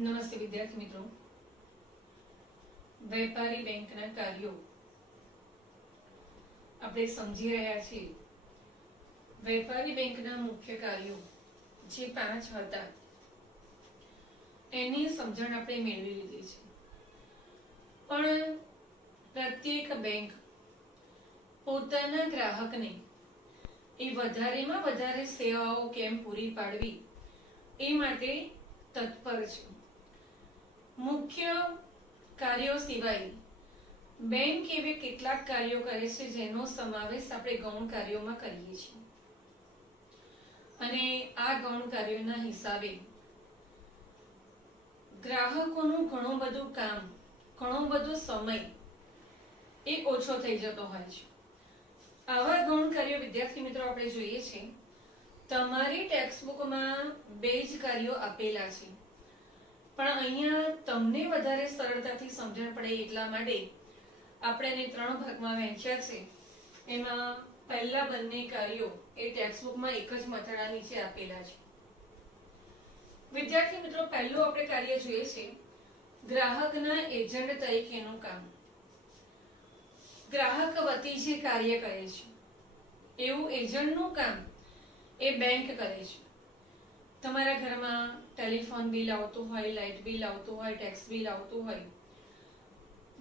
નમસ્તે વિદ્યાર્થી મિત્રો, વેપારી બેંકના કાર્યો આપણે સમજી રહ્યા છીએ. વેપારી બેંકના મુખ્ય કાર્યો જે 5 હતા એની સમજણ આપણે મેળવી લીધી છે. પણ પ્રત્યેક બેંક પોતાના ગ્રાહકને એ વધારેમાં વધારે સેવાઓ કેમ પૂરી પાડવી એ માટે તત્પર છે. મુખ્ય કાર્યો સિવાય બેંક એવે કેટલાક કાર્યો કરે છે જેનો સમાવેશ આપણે ગૌણ કાર્યોમાં કરીએ છીએ, અને આ ગૌણ કાર્યોના હિસાબે ગ્રાહકોનું ઘણું બધું કામ, ઘણો બધો સમય એ ઓછો થઈ જતો હોય છે. આવા ગૌણ કાર્યો વિદ્યાર્થી મિત્રો આપણે જોઈએ છે. તમારી ટેક્સ્ટબુકમાં 2 જ કાર્યો આપેલા છે, પણ અહીંયા તમને વધારે સરળતાથી સમજણ પડે એટલા માટે આપણે એને 3 ભાગમાં વહેંચ્યા છે. એમાં પહેલા બંને કાર્યો એ ટેક્સ્ટબુકમાં એક જ મથડા નીચે આપેલા છે. વિદ્યાર્થી મિત્રો, પહેલું આપણે કાર્ય જોઈએ છે ગ્રાહકના એજન્ટ તરીકેનું કામ. ગ્રાહક વતી જે કાર્ય કરે છે એવું એજન્ટનું કામ એ બેંક કરે છે. તમારા ઘરમાં ટેલિફોન બિલ આવતું હોય, લાઇટ બિલ આવતું હોય, ટેક્સ બિલ આવતું હોય,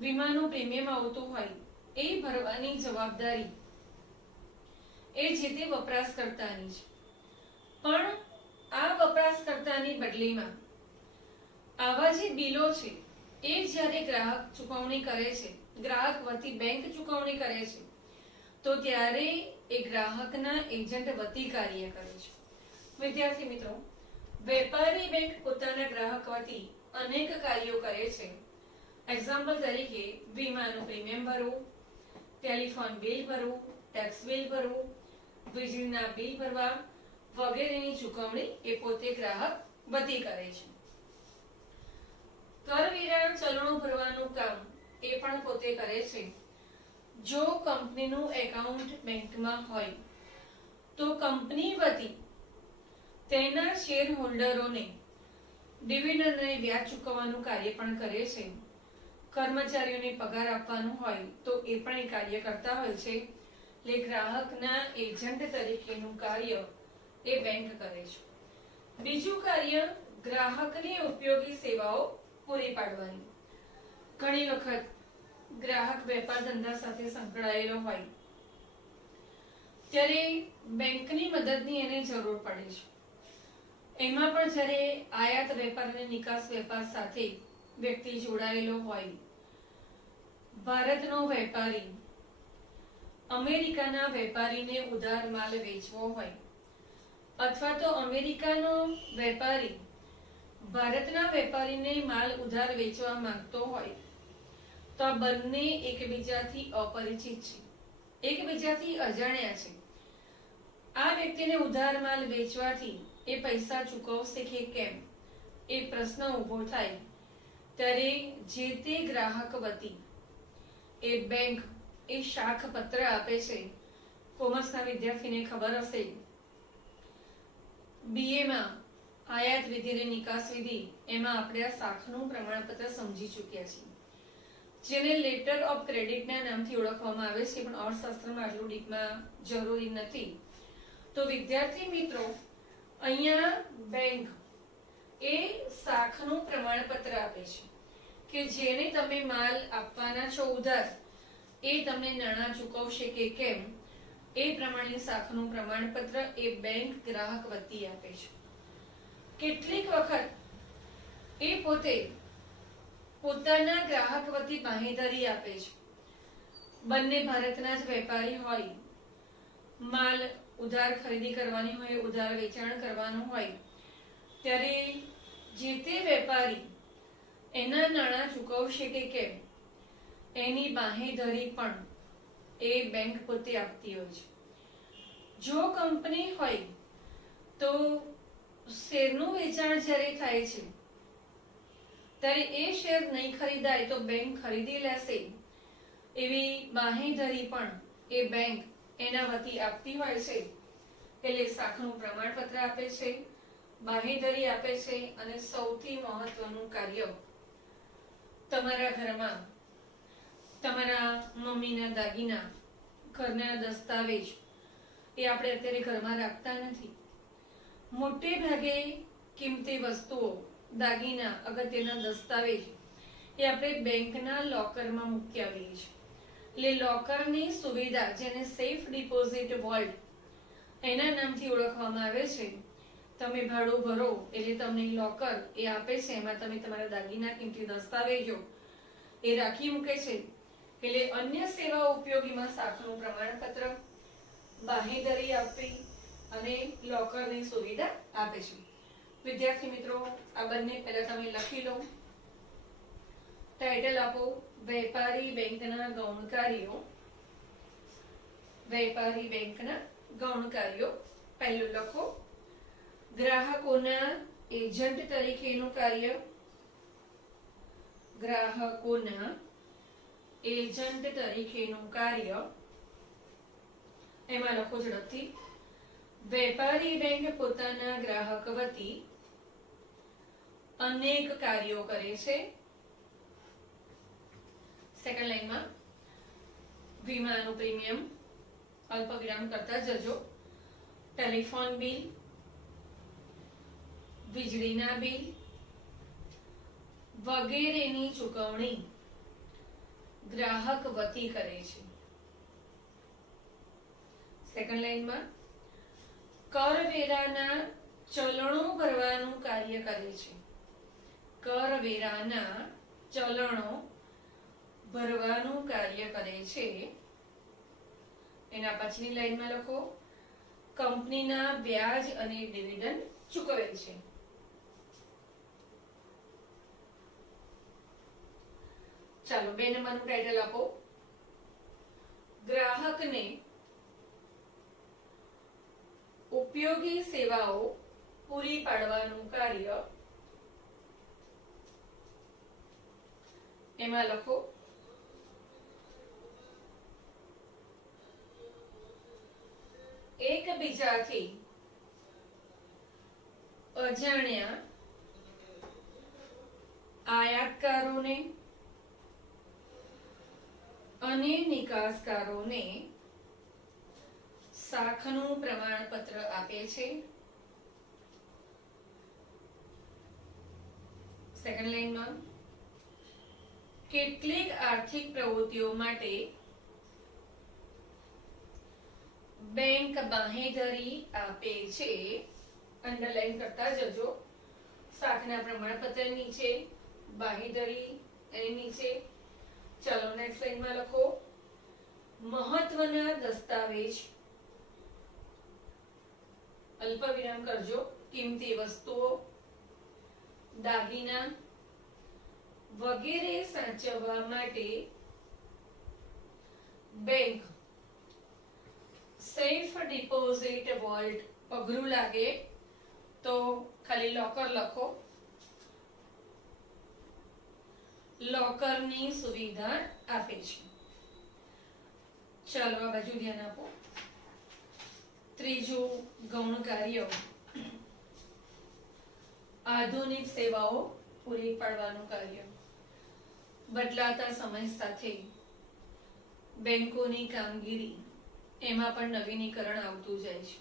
વીમાનું પ્રીમિયમ આવતું હોય, એ ભરવાની જવાબદારી એ જે તે વપરાશકર્તાની છે. પણ આ વપરાશકર્તાની બદલીમાં આવા જે બિલો છે એ જ્યારે ગ્રાહક ચૂકવણી કરે છે, ગ્રાહક વતી બેંક ચૂકવણી કરે છે, તો ત્યારે એ ગ્રાહકના એજન્ટ વતી કાર્ય કરે છે. વિદ્યાર્થી મિત્રો, વેપારી બેંક પોતાના ગ્રાહક વતી અનેક કાર્યો કરે છે. એક્ઝામ્પલ તરીકે વીમાનું પ્રીમિયમ ભરવું, ટેલિફોન બિલ ભરવું, ટેક્સ બિલ ભરવું, વીજળીના બિલ ભરવા વગેરેની ચૂકવણી એ પોતે ગ્રાહક વતી કરે છે. કરવેરા ચલણો ભરવાનું કામ એ પણ પોતે કરે છે. જો કંપનીનું એકાઉન્ટ બેંકમાં હોય તો કંપની વતી તેના શેર હોલ્ડરોને ડિવિડન્ડ અને વ્યાજ ચૂકવવાનું કાર્ય પણ કરે છે. કર્મચારીઓને પગાર આપવાનું હોય તો એ પણ એ કાર્ય કરતા હોય છે. એટલે ગ્રાહકના એજન્ટ તરીકેનું કાર્ય એ બેંક કરે છે. બીજું કાર્ય ગ્રાહકને ઉપયોગી સેવાઓ પૂરી પાડવાની. ઘણી વખત ગ્રાહક વેપાર ધંધા સાથે સંકળાયેલો હોય ત્યારે બેંકની મદદની એને જરૂર પડે છે. એમાં પણ જ્યારે આયાત વેપાર અને નિકાસ વેપાર સાથે વ્યક્તિ જોડાયેલો હોય, ભારતનો વેપારી અમેરિકાના વેપારીને ઉધાર માલ વેચવો હોય, અથવા તો અમેરિકાનો વેપારી ભારતના વેપારીને માલ ઉધાર વેચવા માંગતો હોય, તો આ બંને એકબીજાથી અપરિચિત છે, એકબીજાથી અજાણ્યા છે. આ વ્યક્તિને ઉધાર માલ વેચવાથી એ પૈસા ચૂકવશે કે કેમ એ પ્રશ્ન ઊભો થાય ત્યારે જે તે ગ્રાહક વતી એ બેંક એ શાખ પત્ર આપે છે. કોમર્સના વિદ્યાર્થીને ખબર હશે, બીએમાં આયાત વિધિ અને નિકાસ વિધિ એમાં આપણે આ શાખનું પ્રમાણપત્ર સમજી ચૂક્યા છીએ, જેને લેટર ઓફ ક્રેડિટના નામથી ઓળખવામાં આવે છે. પણ અર્થશાસ્ત્રમાં આટલું ડીપમાં જરૂરી નથી. તો વિદ્યાર્થી મિત્રો, અહીંયા બેંક એ શાખનું પ્રમાણપત્ર આપે છે કે જેને તમે માલ આપવાના છો ઉધાર, એ તમને નાણાં ચૂકવશે કે કેમ એ પ્રમાણે શાખનું પ્રમાણપત્ર એ બેંક ગ્રાહક વતી આપે છે. કેટલીક વખત એ પોતે પોતાના ગ્રાહક વતી બાંહેધરી આપે છે. બંને ભારતના જ વેપારી હોય, માલ ઉધાર ખરીદી કરવાની હોય, ઉધાર વેચાણ કરવાનું હોય, ત્યારે જે તે વેપારી એના નાણાં ચૂકવશે કે કેમ એની બાંહેધરી પણ એ બેંક પોતે આપતી હોય છે. જો કંપની હોય તો શેરનું વેચાણ જ્યારે થાય છે ત્યારે એ શેર નહીં ખરીદાય તો બેંક ખરીદી લેશે એવી બાંહેધરી પણ એ બેંક એના વતી આપતી હોય છે. એટલે શાખનું પ્રમાણપત્ર આપે છે બાંહેધરી આપે છે અને સૌથી મહત્વનું કાર્ય તમારા ઘરમાં તમારા મમ્મીના દાગીના, ઘરના દસ્તાવેજ એ આપણે અત્યારે ઘરમાં રાખતા નથી. મોટે ભાગે કિંમતી વસ્તુઓ, દાગીના, અગત્યના દસ્તાવેજ એ આપણે બેંકના લોકરમાં મૂકી આવીએ છીએ. એટલે લોકરની સુવિધા, જેને સેફ ડિપોઝિટ વોલ્ટ એના નામથી ઓળખવામાં આવે છે, તમે ભાડું ભરો એટલે તમને લોકર એ આપે છે. એમાં તમે તમારા દાગીના, કિંમતી દસ્તાવેજો એ રાખી મૂકે છે. એટલે અન્ય સેવા ઉપયોગીમાં શાખનું પ્રમાણપત્ર, બાંહેધરી આપવી અને લોકરની સુવિધા આપે છે. વિદ્યાર્થી મિત્રો, આ બંને પહેલા તમે લખી લો. ટાઇટલ આપો, વેપારી બેંકના ગૌણ કાર્યો. વેપારી બેંકના ગૌણ કાર્યો. પહેલું લખો, ગ્રાહકોના એજન્ટ તરીકેનું કાર્ય. ગ્રાહકોના એજન્ટ તરીકેનું કાર્ય. એમાં લખો ઝડપથી, વેપારી બેંક પોતાના ગ્રાહક વતી અનેક કાર્યો કરે છે. સેકન્ડ લાઈનમાં, વીમાનું પ્રીમિયમ અલ્પવિરામ કરતા જજો. ટેલિફોન બિલ, વીજળીના બિલ વગેરેની ચૂકવણી ગ્રાહક વતી કરે છે. સેકન્ડ લાઈનમાં, કરવેરાના ચલણો ભરવાનું કાર્ય કરે છે. કરવેરાના ચલણો ભરવાનું કાર્ય કરે છે. એના પછીની લાઈનમાં લખો, કંપનીના વ્યાજ અને ડિવિડન્ડ ચૂકવે છે. ચાલો 2 નંબરનું ટાઇટલ આપો, ગ્રાહકને ઉપયોગી સેવાઓ પૂરી પાડવાનું કાર્ય. એમાં લખો, એકબીજાથી અજાણ્યા આયાતકારોને અને નિકાસકારોને શાખનું પ્રમાણપત્ર આપે છે. સેકન્ડ લાઈનમાં, કેટલીક આર્થિક પ્રવૃત્તિઓ માટે બેંક બાંહેધરી આપે છે. અંડરલાઈન કરતા જજો. શાખના પ્રમાણપત્ર નીચે, બાંહેધરી એની નીચે. ચાલો નેક્સ્ટ લાઈનમાં લખો, મહત્વના દસ્તાવેજ અલ્પવિરામ કરજો, કિંમતી વસ્તુઓ, દાગીના વગેરે સાચવવા માટે બેંક સેફ ડિપોઝિટ વોલ્ટ. અઘરું લાગે તો ખાલી લોકર લખો. લોકરની સુવિધા આપે છે. ચાલો આ બાજુ ધ્યાન આપો. ત્રીજું ગૌણ કાર્ય, આધુનિક સેવાઓ પૂરી પાડવાનું કાર્ય. બદલાતા સમય સાથે બેંકોની કામગીરી એમાં પણ નવીનીકરણ આવતું જાય છે.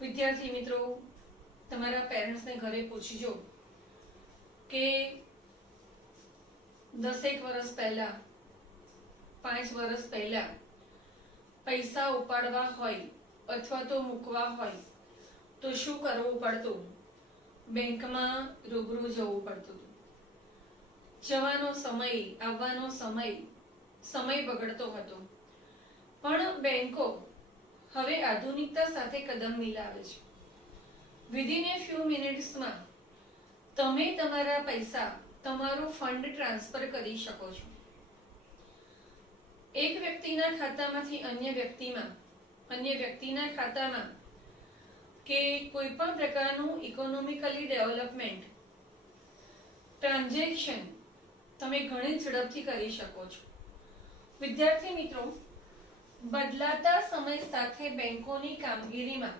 વિદ્યાર્થી મિત્રો, તમારા પેરેન્ટ્સને ઘરે પૂછજો કે 10 વર્ષ પહેલા, 5 વર્ષ પહેલા પૈસા ઉપાડવા હોય અથવા તો મૂકવા હોય તો શું કરવું પડતું? બેંકમાં રૂબરૂ જવું પડતું. જવાનો સમય, આવવાનો સમય બગડતો હતો. પણ બેંકો હવે આધુનિકતા સાથે કદમ મિલાવે છે. વિધિન એ ફ્યુ મિનિટ્સમાં તમે તમારા પૈસા, તમારું ફંડ ટ્રાન્સફર કરી શકો છો. એક વ્યક્તિના ખાતામાંથી અન્ય વ્યક્તિના ખાતામાં કે કોઈ પણ પ્રકારનું ઇકોનોમિકલી ડેવલપમેન્ટ ટ્રાન્ઝેક્શન તમે ઘણી ઝડપથી કરી શકો છો. વિદ્યાર્થી મિત્રો, બદલાતા સમય સાથે બેંકોની કામગીરીમાં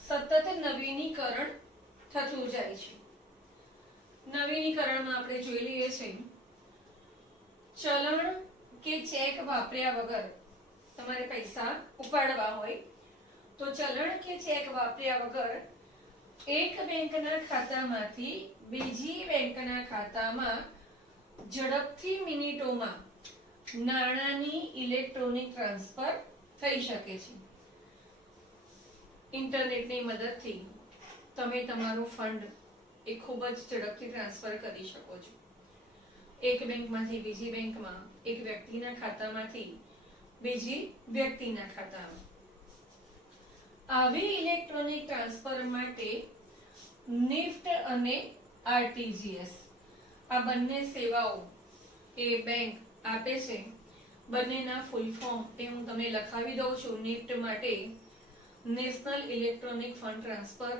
સતત નવીનીકરણ થતું જાય છે. નવીનીકરણમાં આપણે જોઈ લઈએ છીએ ચલણ કે ચેક વાપર્યા વગર તમારે પૈસા ઉપાડવા હોય તો ચલણ કે ચેક વાપર્યા વગર એક બેંકના ખાતામાંથી બીજી બેંકના ખાતામાં ઝડપથી મિનિટોમાં નાણાંની ઇલેક્ટ્રોનિક ટ્રાન્સફર થઈ શકે છે. ઇન્ટરનેટની મદદથી તમે તમારું ફંડ એ ખૂબ જ ઝડપથી ટ્રાન્સફર કરી શકો છો. એક બેંકમાંથી બીજી બેંકમાં, એક વ્યક્તિના ખાતામાંથી બીજી વ્યક્તિના ખાતામાં. આવી ઇલેક્ટ્રોનિક ટ્રાન્સફર માટે નિફ્ટ અને આરટીજીએસ આ બંને સેવાઓ એ બેંક આપે છે. બંનેના ફૂલ ફોર્મ એ હું તમને લખાવી દઉં છું. નિફ્ટ માટે નેશનલ ઇલેક્ટ્રોનિક ફંડ ટ્રાન્સફર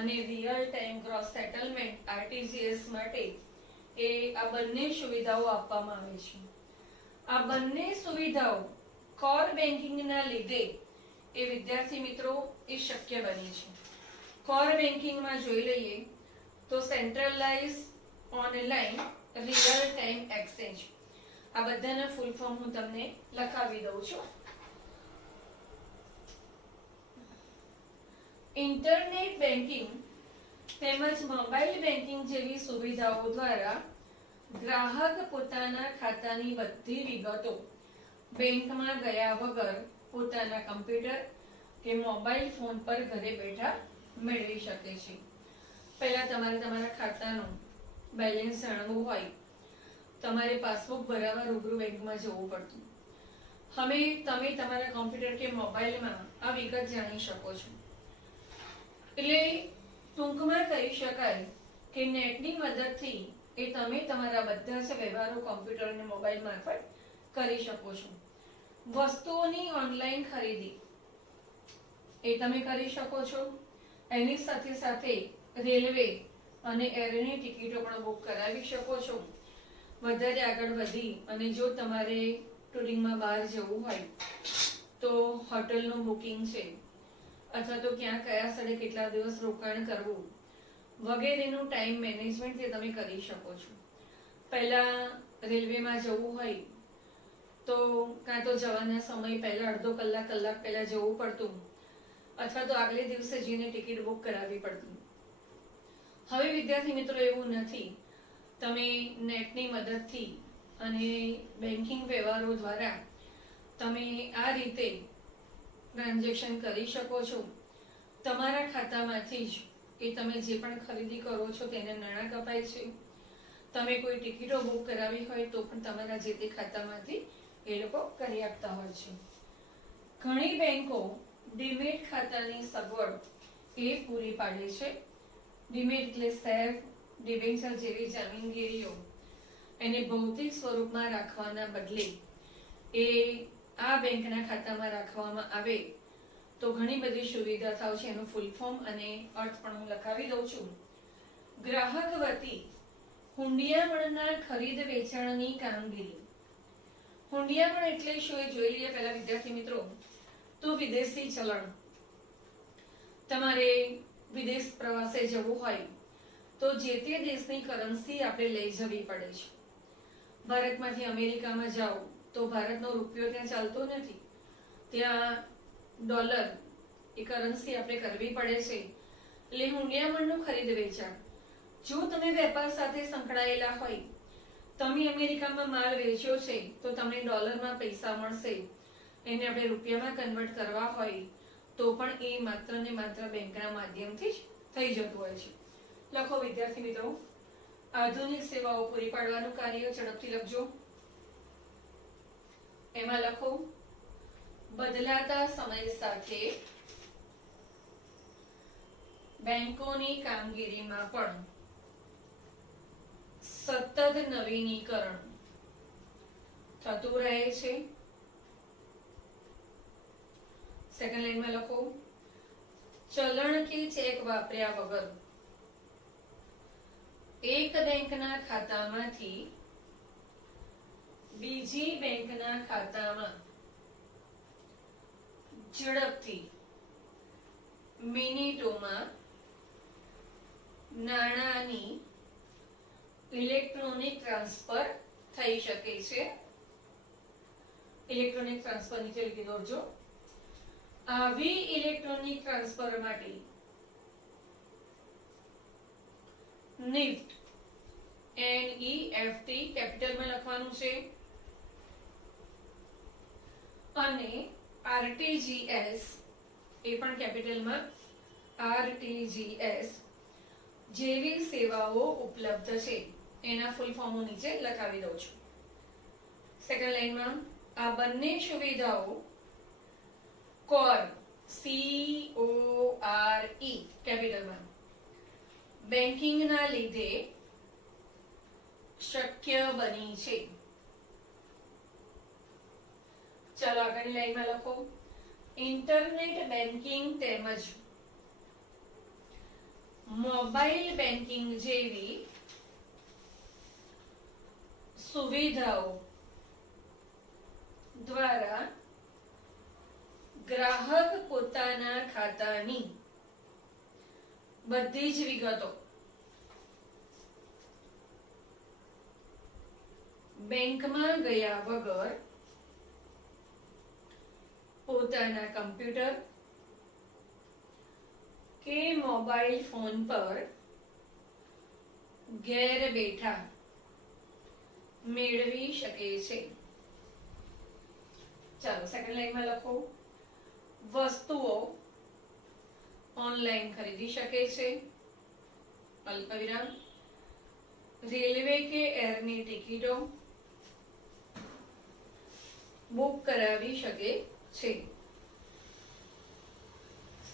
અને real time gross settlement RTGS માટે એ આ બંને સુવિધાઓ આપવામાં આવે છે. આ બંને સુવિધાઓ કોર બેન્કિંગના લીધે એ વિદ્યાર્થી મિત્રો એ શક્ય બની છે. કોર બેન્કિંગમાં જોઈ લઈએ તો centralise online real time exchange આ બધાના ફૂલ ફોર્મ હું તમને લખાવી દઉં છું. ઇન્ટરનેટ બેન્કિંગ તેમજ મોબાઈલ બેન્કિંગ જેવી સુવિધાઓ દ્વારા ગ્રાહક પોતાના ખાતાની બધી વિગતો બેંકમાં ગયા વગર પોતાના કમ્પ્યુટર કે મોબાઈલ ફોન પર ઘરે બેઠા મેળવી શકે છે. પહેલા તમારે તમારા ખાતાનું બેલેન્સ જાણવું હોય તમારે પાસબુક ભરાવા રૂબરૂ બેંકમાં જવું પડતું. હવે તમે તમારા કમ્પ્યુટર કે મોબાઈલમાં આ વિગત જાણી શકો છો. એટલે ટૂંકમાં કહી શકાય કે નેટની મદદથી એ તમે તમારા બધા જ વ્યવહારો કમ્પ્યુટર અને મોબાઈલ મારફત કરી શકો છો. વસ્તુઓની ઓનલાઈન ખરીદી એ તમે કરી શકો છો. એની સાથે સાથે રેલવે અને એરની ટિકિટો પણ બુક કરાવી શકો છો. વધારે આગળ વધી અને જો તમારે ટુરિંગમાં બહાર જવું હોય તો હોટલનું બુકિંગ છે અથવા તો ક્યાં કયા સ્થળે કેટલા દિવસ રોકાણ કરવું વગેરેનું ટાઈમ મેનેજમેન્ટ તે તમે કરી શકો છો. પહેલા રેલવેમાં જવું હોય તો કાં તો જવાના સમય પહેલા અડધો કલાક પહેલા જવું પડતું અથવા તો આગલે દિવસે જઈને ટિકિટ બુક કરાવવી પડતી. હવે વિદ્યાર્થી મિત્રો એવું નથી. તમે નેટની મદદથી અને બેન્કિંગ વ્યવહારો દ્વારા તમે આ રીતે ટ્રાન્ઝેક્શન કરી શકો છો. તમારા ખાતામાંથી જ એ તમે જે પણ ખરીદી કરો છો તેને નાણાં કપાય છે. તમે કોઈ ટિકિટો બુક કરાવી હોય તો પણ તમારા જે તે ખાતામાંથી એ લોકો કરી આપતા હોય છે. ઘણી બેંકો ડીમેટ ખાતાની સગવડ એ પૂરી પાડે છે. ડીમેટ એટલે શેર, ડિબેન્ચર જેવી જામીનગીરીઓ એને ભૌતિક સ્વરૂપમાં રાખવાના બદલે એ આ બેંકના ખાતામાં રાખવામાં આવે તો ઘણી બધી સુવિધા થાય છે. એનું ફૂલ ફોર્મ અને અર્થ પણ હું લખાવી દઉં છું. ગ્રાહક વતી હુંડિયામણના ખરીદ વેચાણની કામગીરી. હુંડિયામણ એટલે શું એ જોઈ લઈએ પહેલા વિદ્યાર્થી મિત્રો. તો વિદેશી ચલણ. તમારે વિદેશ પ્રવાસે જવું હોય તો જે તે દેશની કરન્સી આપણે લઈ જવી પડે છે. ભારતમાંથી અમેરિકામાં જાઓ તો ભારતનો રૂપિયો ત્યાં ચાલતો નથી. ત્યાં ડોલર એ કરન્સી આપણે કરવી પડે છે. એટલે હુંડિયામણનું ખરીદ વેચાણ. જો તમે વેપાર સાથે સંકળાયેલા હોય, તમે અમેરિકામાં માલ વેચ્યો છે તો તમને ડોલરમાં પૈસા મળશે. એને આપણે રૂપિયામાં કન્વર્ટ કરવા હોય તો પણ એ માત્ર ને માત્ર બેંકના માધ્યમથી જ થઈ જતું હોય છે. લખો વિદ્યાર્થી મિત્રો. આધુનિક સેવાઓ પૂરી પાડવાનું કાર્ય ઝડપથી લખજો. એમાં લખો બદલાતા સમય સાથે બેંકોની કામગીરીમાં પણ સતત નવીનીકરણ થતું રહે છે. સેકન્ડ લાઈનમાં લખો ચલણ કે ચેક વાપર્યા વગર એક બેંકના ખાતામાંથી બીજી બેંકના ખાતામાં ઝડપથી મિનિટોમાં નાણાંની ઇલેક્ટ્રોનિક ટ્રાન્સફર થઈ શકે છે. ઇલેક્ટ્રોનિક ટ્રાન્સફર નીચે લખી દોરજો. આવી ઇલેક્ટ્રોનિક ટ્રાન્સફર માટે નિફ્ટ NEFT કેપિટલમાં લખવાનું છે અને RTGS એ પણ કેપિટલમાં RTGS જેવી સેવાઓ ઉપલબ્ધ છે. એના ફૂલ ફોર્મ નીચે લખાવી દઉં છું. સેકન્ડ લાઈનમાં આ બંને સુવિધાઓ CORE કેપિટલમાં બેન્કિંગના લીધે શક્ય બની છે. ચાલો આગળની લાઈનમાં લખો. ઇન્ટરનેટ બેન્કિંગ તેમજ મોબાઈલ બેન્કિંગ જેવી સુવિધાઓ દ્વારા ગ્રાહક પોતાના ખાતાની બધી જ વિગતો બેંકમાં ગયા વગર પોતાના કમ્પ્યુટર કે મોબાઈલ ફોન પર ઘેર બેઠા મેળવી શકે છે. ચાલો સેકન્ડ લાઈનમાં લખો. વસ્તુઓ ઓનલાઈન ખરીદી શકે છે. અલ્પવિરામ. રેલવે કે એરની ટિકિટો બુક કરાવી શકે છે.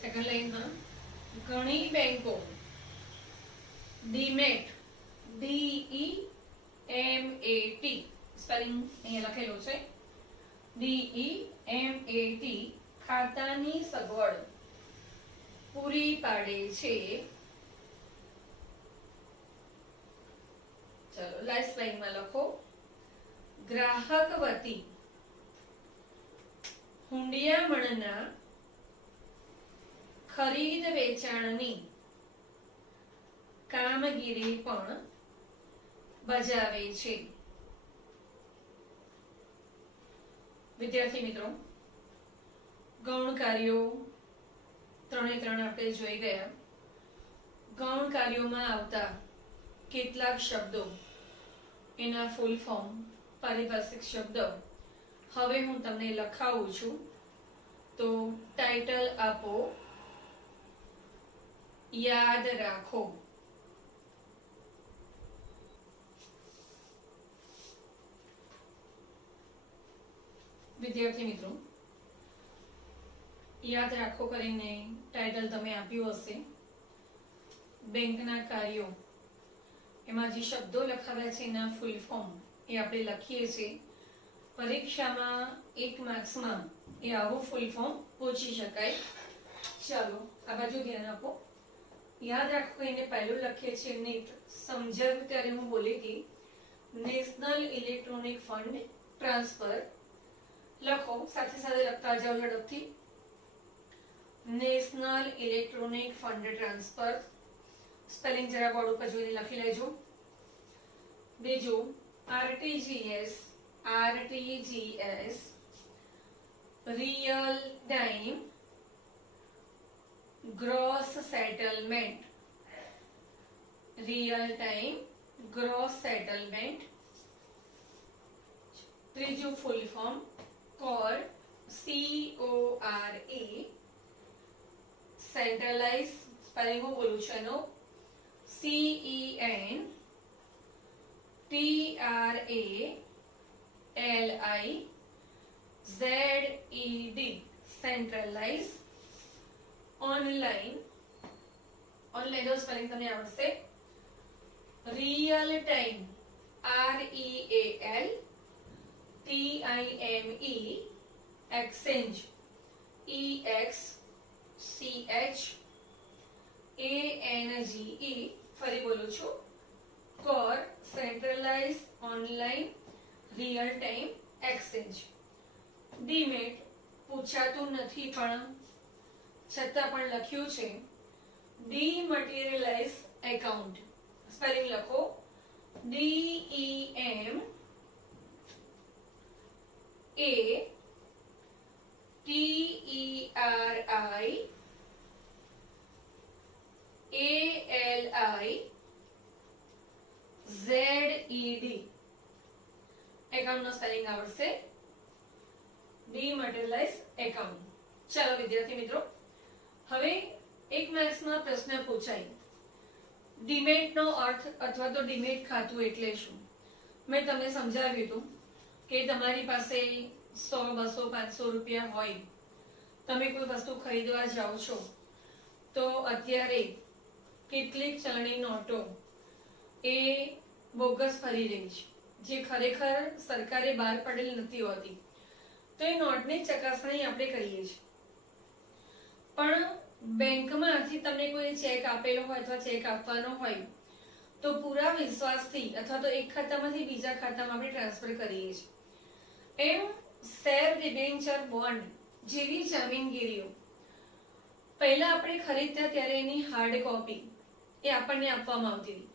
સેકન્ડ લાઈનમાં ઘણી બેંકો ડીમેટ DEMAT સ્પેલિંગ અહીંયા લખેલું છે DEMAT ખાતાની સગવડ પૂરી પાડે છે. ચલો લાસ્ટ લાઈનમાં લખો. ગ્રાહક વતી હુંડિયામણના ખરીદ વેચાણની કામગીરી પણ બજાવે છે. વિદ્યાર્થી મિત્રો, ગૌણ કાર્યો ત્રણે ત્રણ આપણે જોઈ ગયા. ગૌણ કાર્યોમાં આવતા કેટલાક શબ્દો, એના ફૂલ ફોર્મ, પારિભાષિક શબ્દો હવે હું તમને લખાવું છું. તો ટાઇટલ આપો, યાદ રાખો. વિદ્યાર્થી મિત્રો, યાદ રાખો કરીને ટાઇટલ તમે આપ્યું હશે. બેંકના કાર્યો, એમાં જે શબ્દો લખાવ્યા છે એના ફૂલ ફોર્મ એ આપણે લખીએ છીએ. પરીક્ષામાં 1 માર્ક્સમાં એ આવું ફૂલ ફોર્મ પૂછી શકાય. ચાલો આ બાજુ ધ્યાન આપો. યાદ રાખો એને પહેલું લખીએ છીએ નીટ. સમજાવ્યું ત્યારે હું બોલી હતી નેશનલ ઇલેક્ટ્રોનિક ફંડ ટ્રાન્સફર. લખો, સાથે સાથે લખતા જાઓ ઝડપથી. National electronic fund transfer spelling જરા બોર્ડ ઉપર જોઈને લખી લેજો. બીજું RTGS real time gross settlement. Real time gross settlement. ત્રીજું full form CORE centralize. Spelling હું બોલું છું એનો CENTRALIZED સેન્ટ્રલાઇઝ. ઓનલાઈન, ઓનલાઈન નો સ્પેલિંગ તમને આવડશે. Real time REALTIME exchange EXCHANGE. ફરી બોલું છું. CORE centralize online real time exchange. Demat પૂછાતું નથી પણ છતાં પણ લખ્યું છે ડીમટીરિયલાઇઝ એકાઉન્ટ. સ્પેલિંગ લખો DEMATLISE એકાઉન્ટ નો સ્પેલિંગ આવડશે ડીમેટેરિયલાઇઝ એકાઉન્ટ. ચાલો વિદ્યાર્થી મિત્રો, હવે એક મેથ્સમાં પ્રશ્ન પૂછાય ડીમેટ નો અર્થ અથવા તો ડીમેટ ખાતું એટલે શું. મેં તમને સમજાવ્યું હતું કે તમારી પાસે 100, 200, 500 રૂપિયા હોય, તમે કોઈ વસ્તુ ખરીદવા જાઓ છો તો અત્યારે કેટલીક ચલણી નોટો એ બોગસ ફરી રહી છે, જે ખરેખર સરકારે બહાર પડેલ નથી હોતી. તો એ નોટની ચકાસણી આપણે કરીએ છીએ, પણ બેંકમાંથી તમને કોઈ ચેક આપેલો હોય અથવા ચેક આપવાનો હોય તો પૂરા વિશ્વાસથી અથવા તો એક ખાતામાંથી બીજા ખાતામાં આપણે ટ્રાન્સફર કરીએ છીએ. એમ શેર, ડિબેન્ચર, બોન્ડ જેવી જામીનગીરીઓ પહેલા આપણે ખરીદતા ત્યારે એની હાર્ડ કોપી એ આપણને આપવામાં આવતી હતી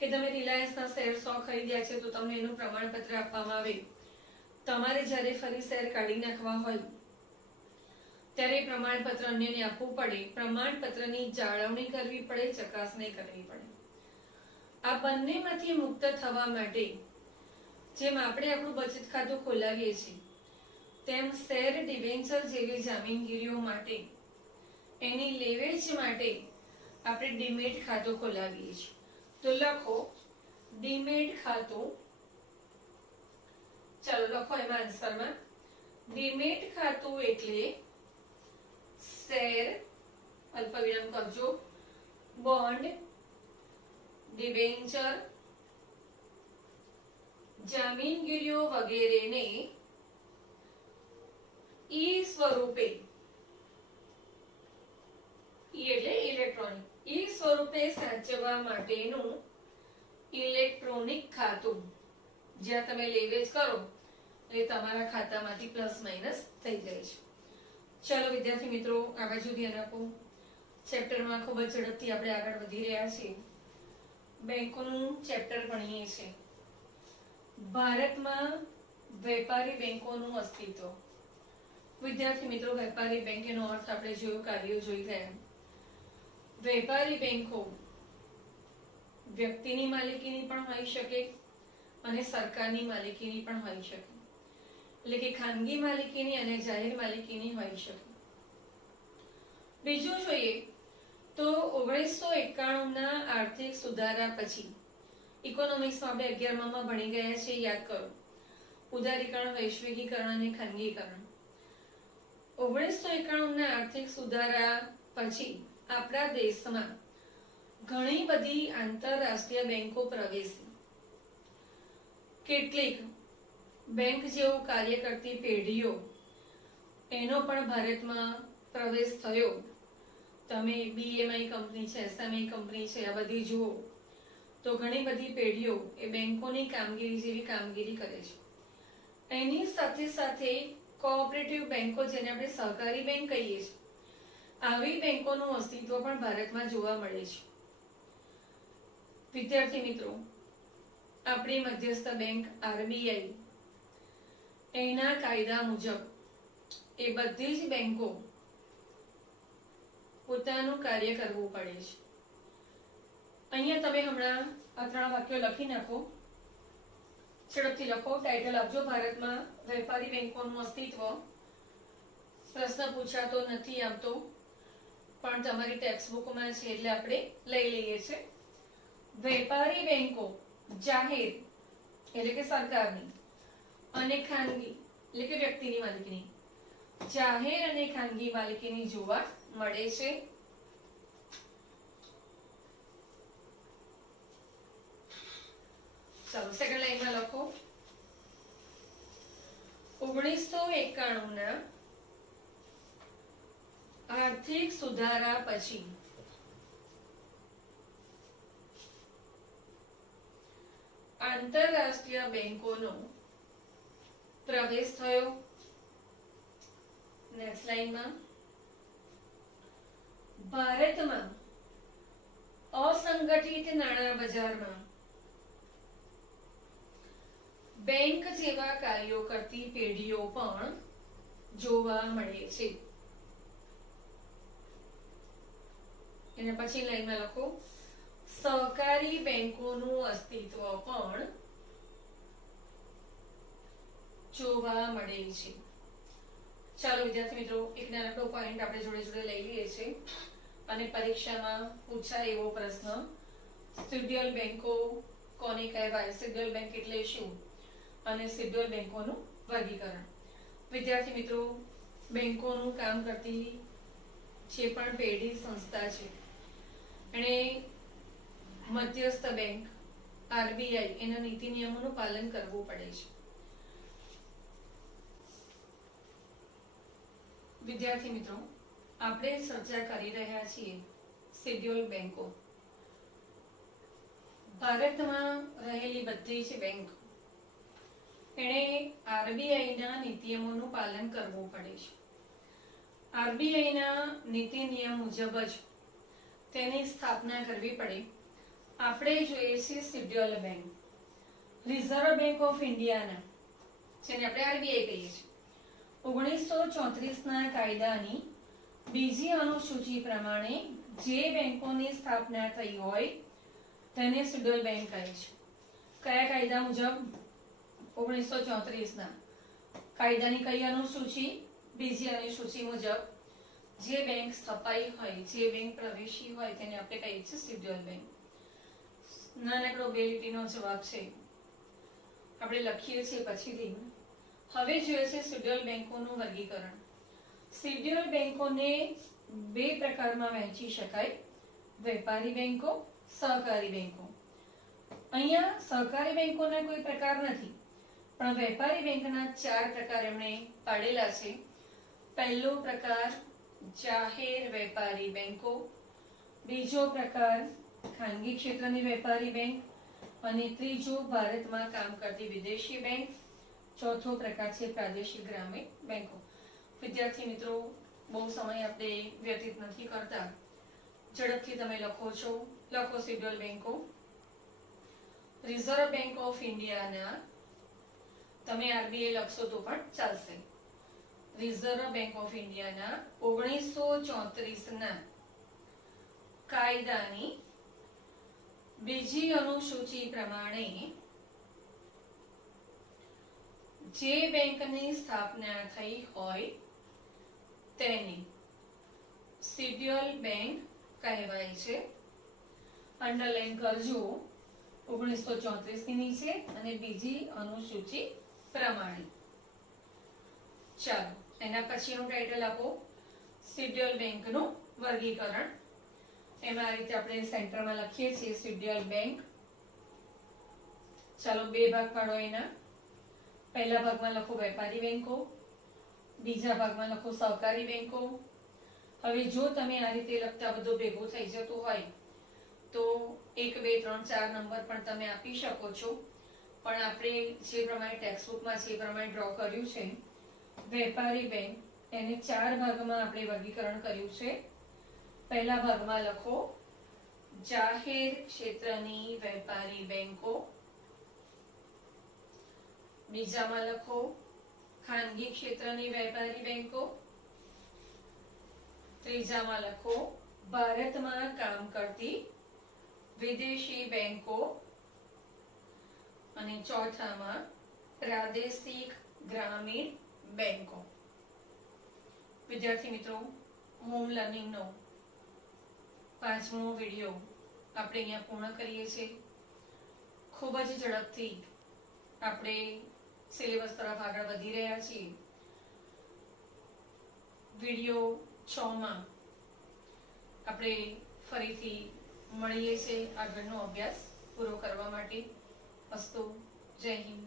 કે તમે રિલાયન્સના શેર 100 ખરીદ્યા છે તો તમને એનું પ્રમાણપત્ર આપવામાં આવે. તમારે જ્યારે ફરી શેર કાઢી નાખવા હોય ત્યારે પ્રમાણપત્ર અન્યને આપવું પડે, પ્રમાણપત્રની જાળવણી કરવી પડે, ચકાસણી કરવી પડે. આ બંનેમાંથી મુક્ત થવા માટે જેમ આપણે આપણું બચત ખાતું ખોલાવીએ છીએ તેમ શેર, ડિબેન્ચર જેવી જામીનગીરીઓ માટે એની લેવેચ માટે આપણે ડીમેટ ખાતું ખોલાવીએ છીએ. તો લખો ડીમેટ ખાતું. ચાલો લખો એમાં આન્સરમાં ડીમેટ ખાતું એટલે શેર, અલ્પવિરામ કરજો, બોન્ડ, ડિબેન્ચર, જામીનગીરીઓ વગેરેને ઈ સ્વરૂપે, ઈ એટલે ઇલેક્ટ્રોનિક, ઈ સ્વરૂપે સાચવવા માટેનું ઇલેક્ટ્રોનિક ખાતું. જ્યાં તમે લેવેચ કરો એ તમારા ખાતામાંથી પ્લસ માઇનસ થઈ જાય છે. ચાલો વિદ્યાર્થી મિત્રો, આ બાજુ ધ્યાન આપો. ચેપ્ટરમાં ખૂબ જ ઝડપથી આપણે આગળ વધી રહ્યા છીએ. બેંકોનું ચેપ્ટર ભણીએ છીએ. ભારતમાં વેપારી બેંકોનું અસ્તિત્વ. વિદ્યાર્થી મિત્રો, વેપારી બેંક એનો અર્થ આપણે જોયું, કાર્યો જોઈ ગયા. વેપારી બેંકો વ્યક્તિની માલિકીની પણ હોઈ શકે અને સરકારની માલિકીની પણ હોઈ શકે, એટલે કે ખાનગી માલિકીની અને જાહેર માલિકીની હોઈ શકે. બીજું જોઈએ તો 1991 ના આર્થિક સુધારા પછી, ઇકોનોમિક્સમાં આપણે 11માં ભણી ગયા છીએ, યાદ કરો, ઉદારીકરણ, વૈશ્વિકીકરણ અને ખાનગીકરણ. 1991 ના આર્થિક સુધારા પછી આપણા દેશમાં ઘણી બધી આંતરરાષ્ટ્રીય બેંકો પ્રવેશી. કેટલીક બેંક જેવું કાર્ય કરતી પેઢીઓ એનો પણ ભારતમાં પ્રવેશ થયો. તમે BMI કંપની છે, SMI કંપની છે, આ બધી જુઓ તો ઘણી બધી પેઢીઓ એ બેંકોની કામગીરી જેવી કામગીરી કરે છે. એની સાથે સાથે કોઓપરેટિવ બેંકો, જેને આપણે સહકારી બેંક કહીએ છીએ, આવી બેંકોનું અસ્તિત્વ પણ ભારતમાં જોવા મળે છે. વિદ્યાર્થી મિત્રો, આપણી મધ્યસ્થ બેંક RBI એના કાયદા મુજબ એ બધી જ બેંકો પોતાનું કાર્ય કરવું પડે છે. અહીંયા તમે હમણાં આ 3 વાક્યો લખી નાખો, ઝડપથી લખો. ટાઇટલ આપજો, ભારતમાં વેપારી બેંકોનું અસ્તિત્વ. પ્રશ્ન પૂછાતો નથી આવતો, પણ તમારી ટેક્સ્ટ બુકમાં છે એટલે આપણે લઈ લઈએ છીએ. વેપારી બેંકો જાહેર એટલે કે સરકારની અને ખાનગી એટલે કે વ્યક્તિની માલિકીની, જાહેર અને ખાનગી માલિકીની જોવા મળે છે. ચાલો સેકન્ડ લાઈનમાં લખો 1991 ના આર્થિક સુધારા પછી આંતરરાષ્ટ્રીય બેંકોનો પ્રવેશ થયો. નેક્સ્ટ લાઈનમાં ભારતમાં અસંગઠિત નાણાં બજારમાં બેંક જેવા કાર્યો કરતી પેઢીઓ પણ જોવા મળે છે. એના પછી લાઈનમાં લખો સહકારી બેંકોનું અસ્તિત્વ પણ જોવા મળે છે. ચાલો વિદ્યાર્થી મિત્રો, એક નાનકડો પોઈન્ટ આપણે જોડે જોડે લઈ લઈએ છીએ અને પરીક્ષામાં પૂછાય એવો પ્રશ્ન, શેડ્યુલ બેંકો કોને કહેવાય, શેડ્યુલ બેંક એટલે શું અને શેડ્યુલ બેંકોનું વર્ગીકરણ. વિદ્યાર્થી મિત્રો, બેંકોનું કામ કરતી જે પણ પેઢી સંસ્થા છે એને મધ્યસ્થ બેંક આરબીઆઈ એના નીતિ નિયમોનું પાલન કરવું પડે છે. વિદ્યાર્થી મિત્રો, આપણે ચર્ચા કરી રહ્યા છીએ શેડ્યુલ બેંકો. ભારતમાં રહેલી બધી જ બેંક એણે આરબીઆઈના નીતિઓનું પાલન કરવું પડે છે. આરબીઆઈના નીતિ નિયમ મુજબ જ તેની સ્થાપના કરવી પડે. આપણે જોઈએ છીએ schedule bank, reserve bank of ઇન્ડિયાના, જેને આપણે આરબીઆઈ કહીએ છીએ, 1934ના કાયદાની બીજી અનુસૂચિ પ્રમાણે જે બેંકોની સ્થાપના થઈ હોય તેને શેડ્યુલ બેંક કહે છે. કયા કાયદા મુજબ? 1934ના કાયદાની કઈ અનુસૂચિ? બીજી અનુસૂચિ મુજબ જે બેંક સ્થપાઈ હોય, જે બેંક પ્રવેશી હોય તેને આપણે કહીએ છીએ શેડ્યુલ બેંક. નાનકડો 2 લીટીનો જવાબ છે, આપણે લખીએ છીએ પછીથી. હવે જોઈએ છે શેડ્યુલ બેંકોનું વર્ગીકરણ. શેડ્યુલ બેંકોને 2 પ્રકારમાં વહેંચી શકાય: વેપારી બેંકો, સહકારી બેંકો. અહીંયા સહકારી બેંકોના કોઈ પ્રકાર નથી, પણ વેપારી બેંકના 4 પ્રકાર એમણે પાડેલા છે. પહેલો પ્રકાર જાહેર વેપારી બેંકો, બીજો પ્રકાર ખાનગી ક્ષેત્રની વેપારી બેંક અને ત્રીજો ભારતમાં કામ કરતી વિદેશી બેંક. ચોથો પ્રકાર છે પ્રાદેશિક ગ્રામીણ બેંકો. વિદ્યાર્થી મિત્રો, બહુ સમય આપણે વ્યતીત નથી કરતા, ઝડપથી તમે લખો છો. લખો શેડ્યુલ બેંકો. રિઝર્વ બેંક ઓફ ઇન્ડિયાના, તમે આરબીઆઈ લખશો તો પણ ચાલશે. રિઝર્વ બેંક ઓફ ઇન્ડિયાના 1934ના કાયદાની બીજી અનુસૂચિ પ્રમાણે જે બેંકની સ્થાપના થઈ હોય તેને શેડ્યુલ બેંક કહેવાય છે. અંડરલાઈન કરજો 1934 ની નીચે અને બીજી અનુસૂચિ પ્રમાણે. ચાલો, એના પછીનું ટાઇટલ આપો શેડ્યુલ બેંકનું વર્ગીકરણ. એમાં આ રીતે આપણે સેન્ટરમાં લખીએ છીએ શેડ્યુલ બેંક. ચાલો 2 ભાગ પાડો એના. પહેલા ભાગમાં લખો વેપારી બેંકો, બીજા ભાગમાં લખો સહકારી બેંકો. હવે જો તમે આ રીતે લખતા બધું ભેગું થઈ જતું હોય તો 1, 2, 3, 4 નંબર પણ તમે આપી શકો છો, પણ આપણે જે પ્રમાણે ટેક્સ્ટબુકમાં જે પ્રમાણે ડ્રો કર્યું છે વેપારી બેંક, એને 4 ભાગમાં આપણે વર્ગીકરણ કર્યું છે. પહેલા ભાગમાં લખો જાહેર ક્ષેત્રની વેપારી બેંકો, બીજામાં લખો ખાનગી ક્ષેત્રની વેપારી બેંકો, ત્રીજામાં લખો ભારતમાં કામ કરતી વિદેશી બેંકો અને ચોથામાં પ્રાદેશિક ગ્રામીણ બેંકો. વિદ્યાર્થી મિત્રો, હોમ લર્નિંગનો 5મો વિડિયો આપણે અહીંયા પૂર્ણ કરીએ છીએ. ખૂબ જ ઝડપથી આપણે સિલેબસ તરફ આગળ વધી રહ્યા છીએ. વિડિયો 6માં આપણે ફરીથી મળીએ છીએ આગળનો અભ્યાસ પૂરો કરવા માટે. અસ્તુ. જય હિન્દ.